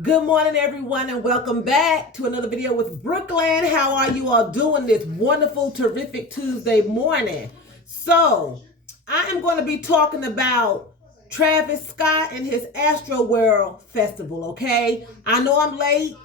Good morning, everyone, and welcome back to another video with Brooklyn. How are you all doing this wonderful, terrific Tuesday morning? So, I am going to be talking about Travis Scott and his ASTRO World Festival, okay? I know I'm late,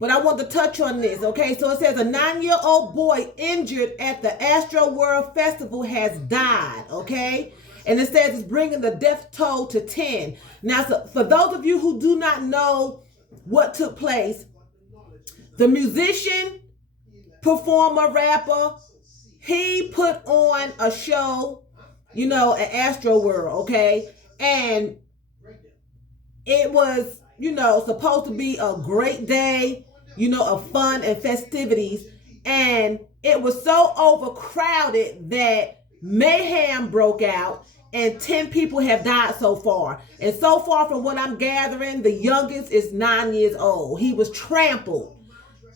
but I want to touch on this, okay? So it says a 9-year-old boy injured at the ASTRO World Festival has died, okay? And it says it's bringing the death toll to 10. Now, so for those of you who do not know what took place, the musician, performer, rapper, he put on a show, at Astro World, okay? And it was, supposed to be a great day, of fun and festivities. And it was so overcrowded that mayhem broke out and 10 people have died so far. And so far from what I'm gathering, the youngest is 9 years old. He was trampled,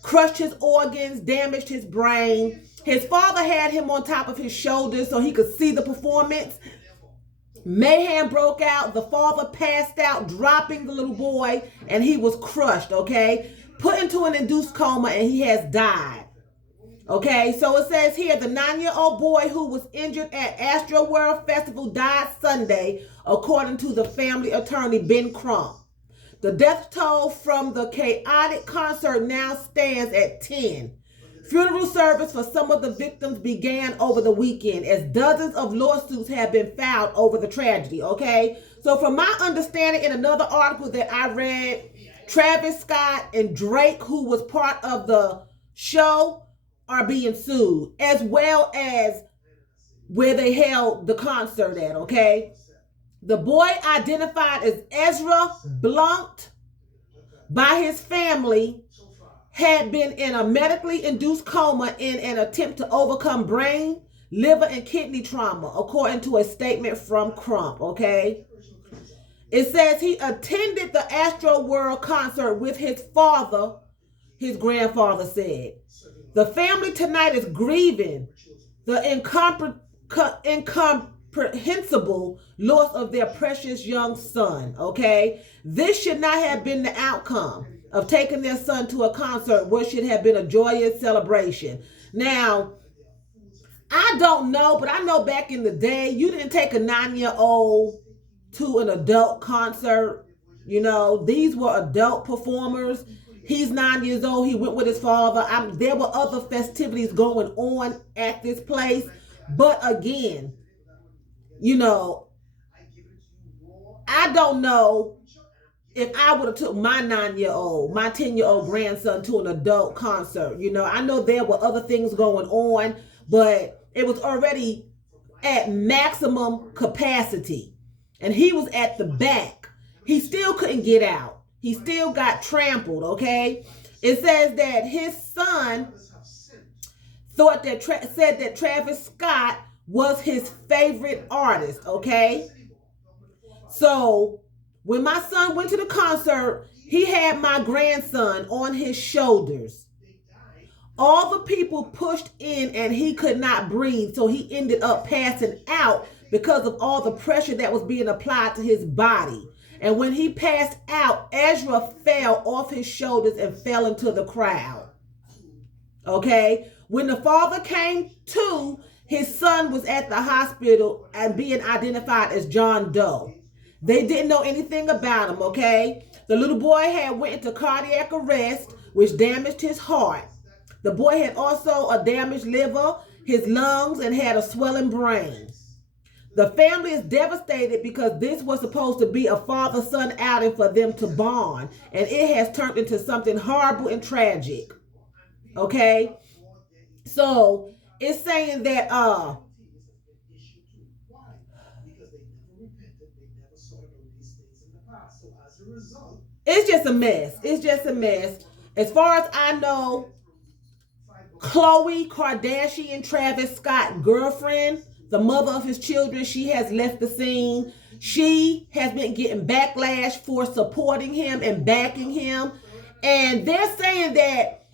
crushed his organs, damaged his brain. His father had him on top of his shoulders so he could see the performance. Mayhem broke out. The father passed out, dropping the little boy, and he was crushed, okay? Put into an induced coma, and he has died. Okay, so it says here, the 9-year-old boy who was injured at Astro World Festival died Sunday, according to the family attorney, Ben Crump. The death toll from the chaotic concert now stands at 10. Funeral service for some of the victims began over the weekend as dozens of lawsuits have been filed over the tragedy, okay? So from my understanding in another article that I read, Travis Scott and Drake, who was part of the show, are being sued, as well as where they held the concert at, okay? The boy, identified as Ezra Blunt by his family, had been in a medically induced coma in an attempt to overcome brain, liver, and kidney trauma, according to a statement from Crump, okay? It says he attended the Astro World concert with his father, his grandfather said. The family tonight is grieving the incomprehensible loss of their precious young son, okay? This should not have been the outcome of taking their son to a concert, what should have been a joyous celebration. Now, I don't know, but I know back in the day, you didn't take a 9-year-old to an adult concert. These were adult performers. He's 9 years old. He went with his father. There were other festivities going on at this place. But again, I don't know if I would have took my 9-year-old, my 10-year-old grandson to an adult concert. I know there were other things going on, but it was already at maximum capacity. And he was at the back. He still couldn't get out. He still got trampled, okay? It says that his son said that Travis Scott was his favorite artist, okay? So when my son went to the concert, he had my grandson on his shoulders. All the people pushed in and he could not breathe, so he ended up passing out because of all the pressure that was being applied to his body. And when he passed out, Ezra fell off his shoulders and fell into the crowd. Okay? When the father came to, his son was at the hospital and being identified as John Doe. They didn't know anything about him, okay? The little boy had went into cardiac arrest, which damaged his heart. The boy had also a damaged liver, his lungs, and had a swelling brain. The family is devastated because this was supposed to be a father-son outing for them to bond, and it has turned into something horrible and tragic. Okay? So, it's saying that it's just a mess. It's just a mess. As far as I know, Khloe Kardashian, Travis Scott's girlfriend, the mother of his children, she has left the scene. She has been getting backlash for supporting him and backing him. And they're saying that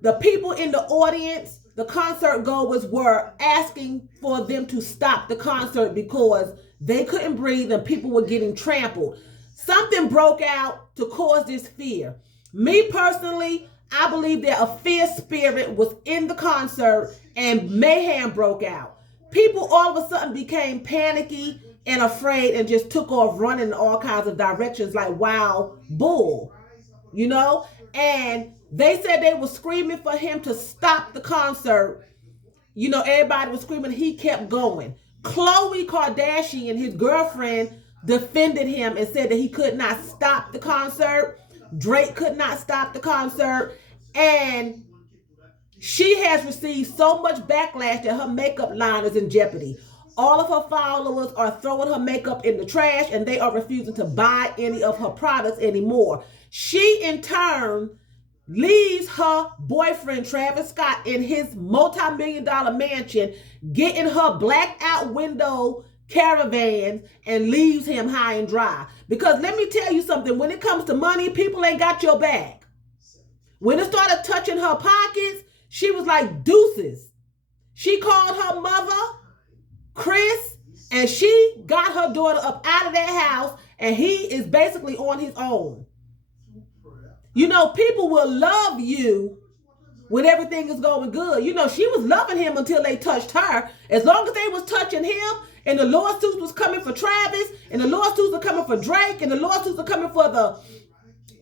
the people in the audience, the concert goers, were asking for them to stop the concert because they couldn't breathe and people were getting trampled. Something broke out to cause this fear. Me personally, I believe that a fear spirit was in the concert and mayhem broke out. People all of a sudden became panicky and afraid and just took off running in all kinds of directions like wild bull, you know? And they said they were screaming for him to stop the concert. You know, everybody was screaming. He kept going. Khloe Kardashian, his girlfriend, defended him and said that he could not stop the concert. Drake could not stop the concert. And she has received so much backlash that her makeup line is in jeopardy. All of her followers are throwing her makeup in the trash and they are refusing to buy any of her products anymore. She, in turn, leaves her boyfriend, Travis Scott, in his multi-million-dollar mansion, getting her blacked out window caravan and leaves him high and dry. Because let me tell you something, when it comes to money, people ain't got your back. When it started touching her pockets, she was like deuces. She called her mother, Chris, and she got her daughter up out of that house, and he is basically on his own. You know, people will love you when everything is going good. You know, she was loving him until they touched her. As long as they was touching him, and the lawsuits was coming for Travis, and the lawsuits were coming for Drake, and the lawsuits were coming for the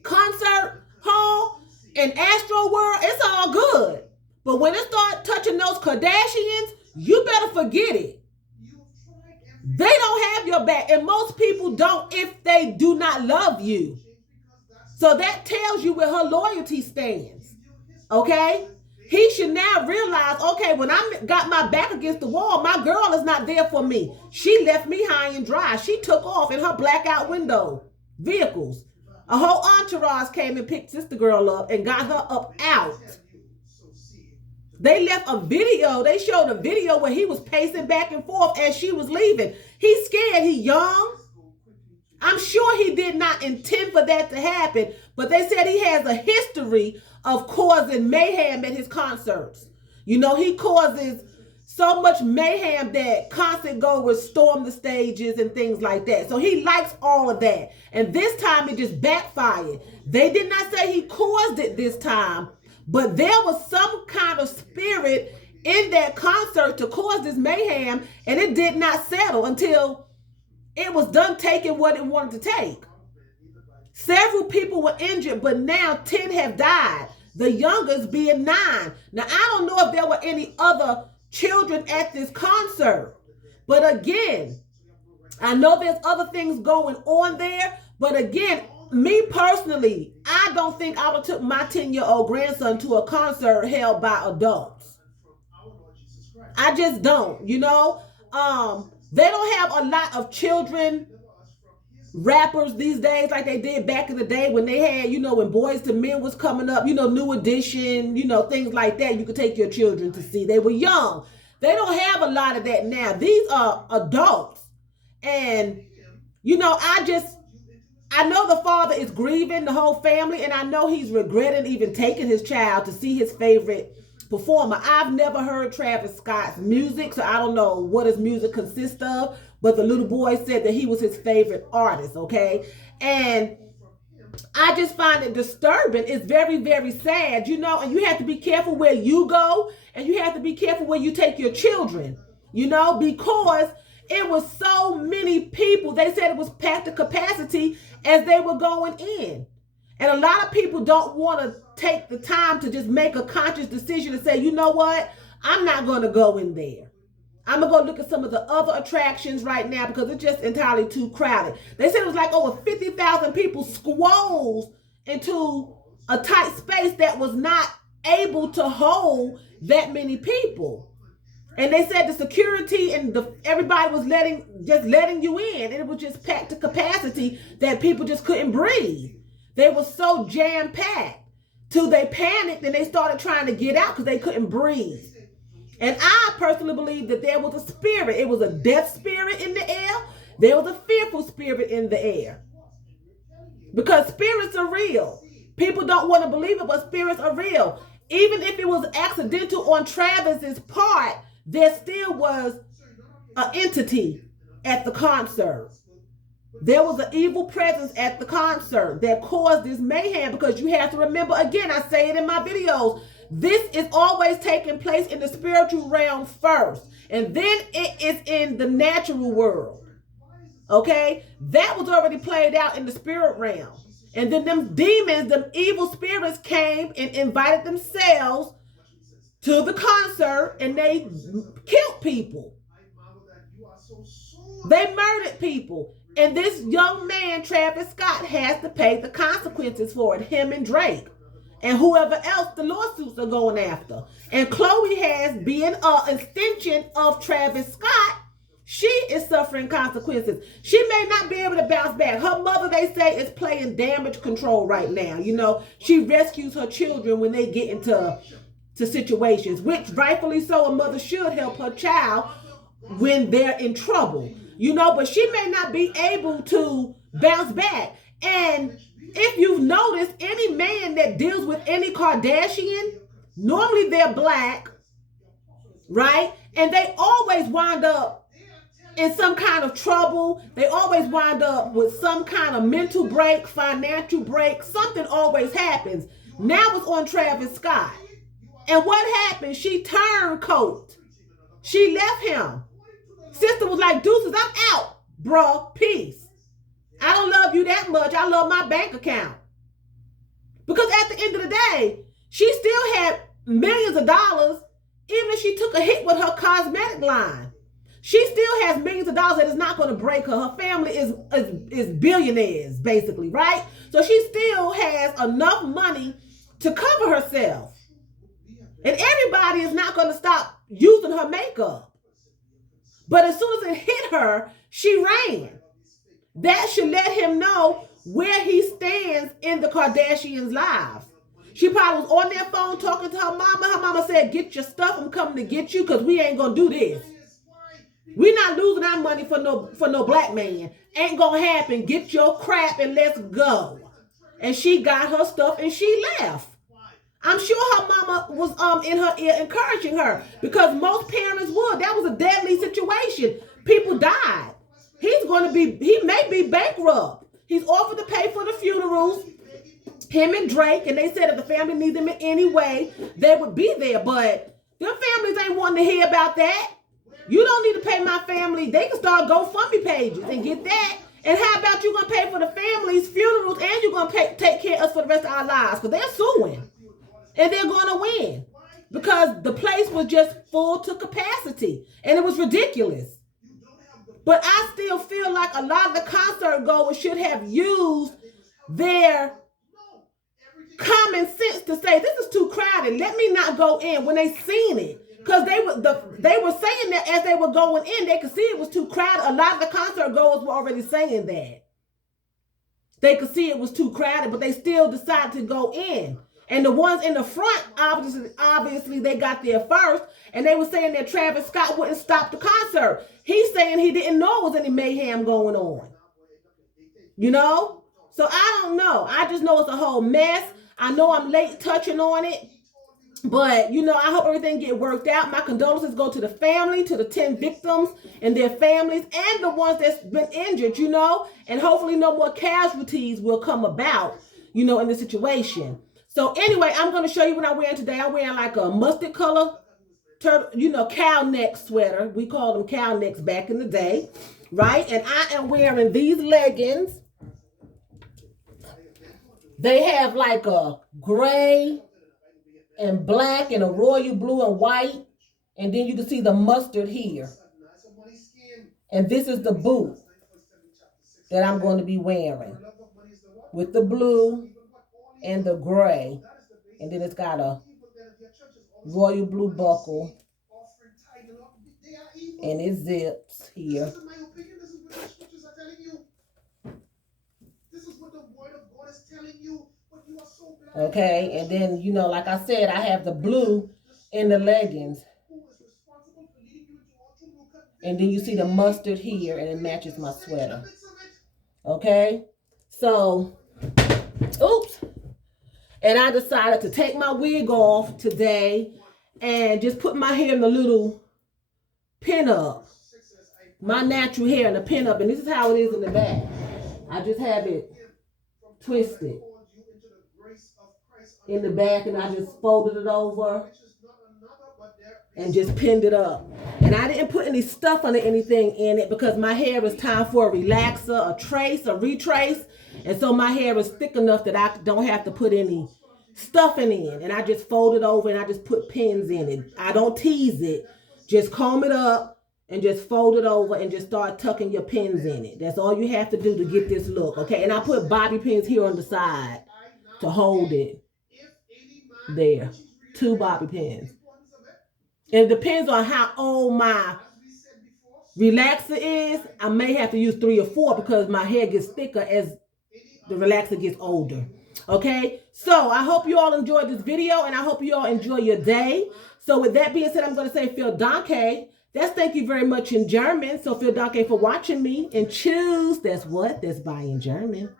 concert hall and ASTRO World, it's all good. But when it start touching those Kardashians, you better forget it. They don't have your back, and most people don't if they do not love you. So that tells you where her loyalty stands, okay? He should now realize, okay, when I got my back against the wall, my girl is not there for me. She left me high and dry. She took off in her blackout window vehicles. A whole entourage came and picked Sister Girl up and got her up out. They left a video. They showed a video where he was pacing back and forth as she was leaving. He's scared. He young. I'm sure he did not intend for that to happen, but they said he has a history of causing mayhem at his concerts. You know, he causes so much mayhem that concert goers storm the stages and things like that. So he likes all of that. And this time it just backfired. They did not say he caused it this time, but there was some kind of spirit in that concert to cause this mayhem, and it did not settle until it was done taking what it wanted to take. Several people were injured, but now 10 have died, the youngest being 9. Now, I don't know if there were any other children at this concert, but again, I know there's other things going on there, but again, me personally, I don't think I would took my 10-year-old grandson to a concert held by adults. I just don't, you know. They don't have a lot of children rappers these days like they did back in the day when they had, you know, when Boys to Men was coming up, you know, New Edition, you know, things like that you could take your children to see. They were young. They don't have a lot of that now. These are adults. And, you know, I know the father is grieving, the whole family, and I know he's regretting even taking his child to see his favorite performer. I've never heard Travis Scott's music, so I don't know what his music consists of, but the little boy said that he was his favorite artist, okay? And I just find it disturbing. It's very, very sad, you know, and you have to be careful where you go, and you have to be careful where you take your children, you know, because it was so many people. They said it was packed to capacity as they were going in. And a lot of people don't want to take the time to just make a conscious decision and say, you know what? I'm not going to go in there. I'm going to go look at some of the other attractions right now because it's just entirely too crowded. They said it was like over 50,000 people squoze into a tight space that was not able to hold that many people. And they said the security and everybody was letting you in, and it was just packed to capacity that people just couldn't breathe. They were so jam-packed till they panicked and they started trying to get out because they couldn't breathe. And I personally believe that there was a spirit. It was a death spirit in the air. There was a fearful spirit in the air. Because spirits are real. People don't want to believe it, but spirits are real. Even if it was accidental on Travis's part, there still was an entity at the concert. There was an evil presence at the concert that caused this mayhem, because you have to remember, again, I say it in my videos, this is always taking place in the spiritual realm first, and then it is in the natural world. Okay? That was already played out in the spirit realm. And then them demons, them evil spirits came and invited themselves to the concert, and they killed people. They murdered people. And this young man, Travis Scott, has to pay the consequences for it, him and Drake. And whoever else the lawsuits are going after. And Khloe has, being an extension of Travis Scott, she is suffering consequences. She may not be able to bounce back. Her mother, they say, is playing damage control right now. You know, she rescues her children when they get into situations, which rightfully so, a mother should help her child when they're in trouble. You know, but she may not be able to bounce back. And if you've noticed, any man that deals with any Kardashian, normally they're black, right? And they always wind up in some kind of trouble. They always wind up with some kind of mental break, financial break. Something always happens. Now it's on Travis Scott. And what happened? She turned coat. She left him. Sister was like, deuces, I'm out, bruh, peace. I don't love you that much. I love my bank account. Because at the end of the day, she still had millions of dollars, even if she took a hit with her cosmetic line. She still has millions of dollars that is not going to break her. Her family is billionaires, basically, right? So she still has enough money to cover herself. And everybody is not going to stop using her makeup. But as soon as it hit her, she ran. That should let him know where he stands in the Kardashians' lives. She probably was on their phone talking to her mama. Her mama said, get your stuff. I'm coming to get you because we ain't going to do this. We're not losing our money for no black man. Ain't going to happen. Get your crap and let's go. And she got her stuff and she left. I'm sure her mama was in her ear encouraging her, because most parents would. That was a deadly situation. People died. He may be bankrupt. He's offered to pay for the funerals, him and Drake, and they said if the family needs them in any way, they would be there. But them families ain't wanting to hear about that. You don't need to pay my family. They can start GoFundMe pages and get that. And how about you going to pay for the family's funerals, and you're going to take care of us for the rest of our lives? Because they're suing. And they're going to win, because the place was just full to capacity and it was ridiculous. But I still feel like a lot of the concert goers should have used their common sense to say, this is too crowded. Let me not go in, when they seen it. Because they were saying that as they were going in, they could see it was too crowded. A lot of the concert goers were already saying that. They could see it was too crowded, but they still decided to go in. And the ones in the front, obviously they got there first, and they were saying that Travis Scott wouldn't stop the concert. He's saying he didn't know there was any mayhem going on. You know? So I don't know. I just know it's a whole mess. I know I'm late touching on it, but, you know, I hope everything get worked out. My condolences go to the family, to the 10 victims and their families, and the ones that's been injured, you know, and hopefully no more casualties will come about, you know, in the situation. So anyway, I'm going to show you what I'm wearing today. I'm wearing like a mustard color, you know, cow neck sweater. We called them cow necks back in the day, right? And I am wearing these leggings. They have like a gray and black and a royal blue and white. And then you can see the mustard here. And this is the boot that I'm going to be wearing with the blue and the gray, and then it's got a royal blue buckle, and it zips here. Okay, and then, you know, like I said, I have the blue in the leggings, and then you see the mustard here, and it matches my sweater. Okay, so, oops. And I decided to take my wig off today and just put my hair in a little pin up. My natural hair in a pin up. And this is how it is in the back. I just have it twisted in the back, and I just folded it over and just pinned it up. And I didn't put any stuff under anything in it because my hair is time for a relaxer, a trace, a retrace. And so my hair is thick enough that I don't have to put any stuffing in. And I just fold it over and I just put pins in it. I don't tease it. Just comb it up and just fold it over and just start tucking your pins in it. That's all you have to do to get this look, okay? And I put bobby pins here on the side to hold it. There, 2 bobby pins. And it depends on how old my relaxer is. I may have to use 3 or 4 because my hair gets thicker as the relaxer gets older. Okay, so I hope you all enjoyed this video, and I hope you all enjoy your day. So with that being said, I'm going to say vielen Dank. That's thank you very much in German. So vielen Dank for watching me. And choose, that's what? That's bye in German.